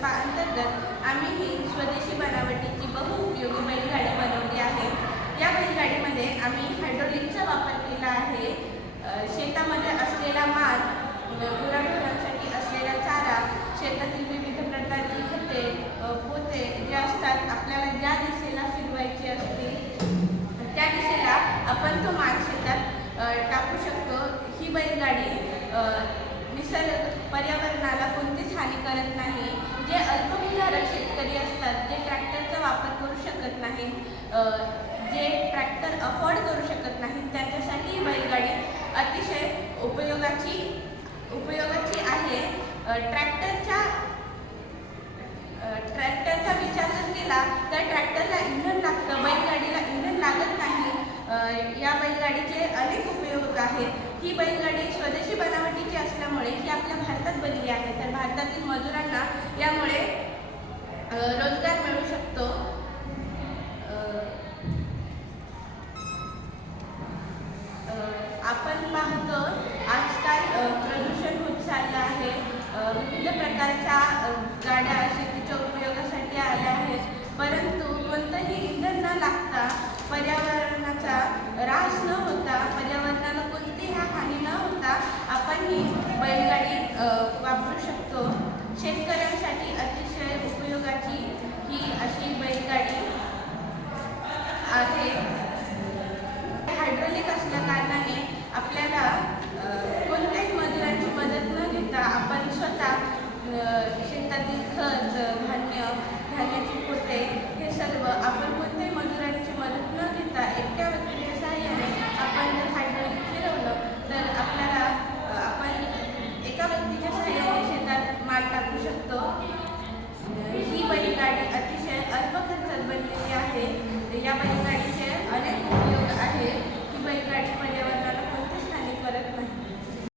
प्रकल्पाअंतर्गत आम्ही ही स्वदेशी बनावटीची बहुउपयोगी बैलगाडी बनवली आहे। या बैलगाडीमध्ये आम्ही हायड्रोलिकचा वापर केला आहे। शेतामध्ये असलेला माल, गुराढोरांसाठी असलेला चारा, शेतातील विविध प्रकारची खते, पोते जे असतात आपल्याला ज्या दिशेला फिरवायचे असतील त्या दिशेला आपण तो माल शेतात टाकू शकतो। ही बैलगाडी निसर्ग पर्यावरणाला कोणतीच हानी करत नाही। जे अल्पभूधारक शेतकरी असतात, जे ट्रॅक्टरचा वापर करू शकत नाहीत, जे ट्रॅक्टर अफोर्ड करू शकत नाहीत, त्यांच्यासाठी ही बैलगाडी अतिशय उपयोगाची आहे। ट्रॅक्टरचा विचार जर केला तर ट्रॅक्टरला इंधन लागतं, बैलगाडीला इंधन लागत नाही। या बैलगाडीचे अनेक उपयोग आहेत। ही बैलगाडी स्वदेशी बनावटीची असल्यामुळे ही आपल्या भारतात बनली आहे, तर भारतातील मजुरांना यामुळे रोजगार मिळू शकतो। आपण पाहतो आजकाल प्रदूषण होत चाललं आहे। विविध प्रकारच्या गाड्या शेतीच्या उपयोगासाठी आल्या आहेत, परंतु कोणतंही इंधन न लागता, पर्यावरणाचा ऱ्हास न होता, पर्यावरणाला कोणतीही हानी न होता आपण ही बैलगाडी वापरू शकतो। शेतकऱ्यांसाठी अतिशय उपयोगाची ही अशी बैलगाडी आहे। हायड्रोलिक असल्या कारणाने आपल्याला कोणत्याही मजुरांची मदत न घेता आपण स्वतः शेतातील खत, धान्याची पोते हे सर्व आपण कोणत्याही मजुरांची मदत न घेता एकट्या व्यक्तीच्या सहाय्याने आपण जर हायड्रोलिक फिरवलं तर आपल्याला आपण एका व्यक्तीच्या सहाय्याने शेतात माल टाकू शकतो। ही बैलगाडी